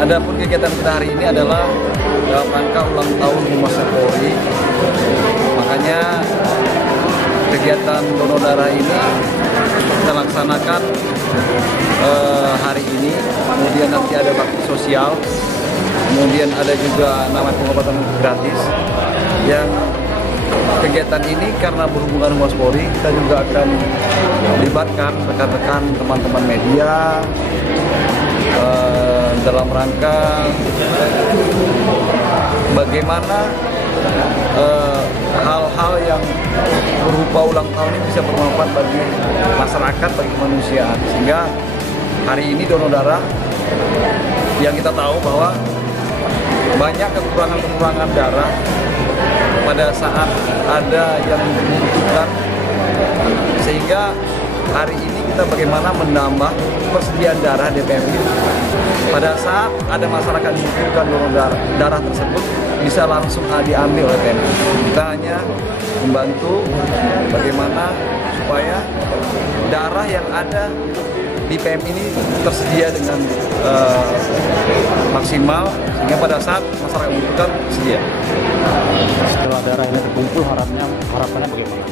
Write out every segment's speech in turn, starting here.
Adapun kegiatan kita hari ini adalah dalam rangka ulang tahun Humas Polri. Makanya kegiatan donor darah ini kita laksanakan hari ini. Kemudian nanti ada bakti sosial, kemudian ada juga namanya pengobatan gratis. Yang kegiatan ini karena berhubungan Humas Polri, kita juga akan melibatkan rekan-rekan teman-teman media dalam rangka bagaimana hal-hal yang berupa ulang tahun ini bisa bermanfaat bagi masyarakat, bagi kemanusiaan. Sehingga hari ini donor darah yang kita tahu bahwa banyak kekurangan darah pada saat ada yang membutuhkan, sehingga hari ini kita bagaimana menambah persediaan darah DPMI. Pada saat ada masyarakat yang membutuhkan donor darah tersebut bisa langsung diambil oleh PMI. Kita hanya membantu bagaimana supaya darah yang ada di PMI ini tersedia dengan maksimal, sehingga pada saat masyarakat membutuhkan sedia. Setelah darah ini terkumpul, harapannya bagaimana?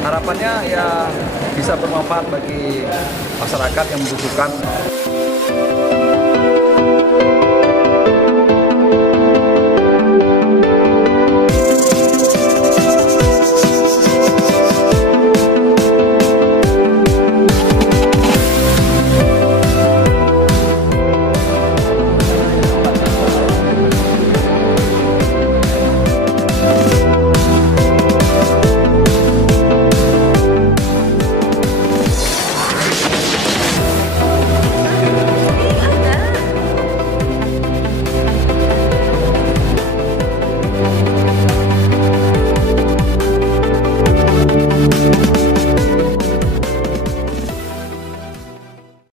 Harapannya ya bisa bermanfaat bagi masyarakat yang membutuhkan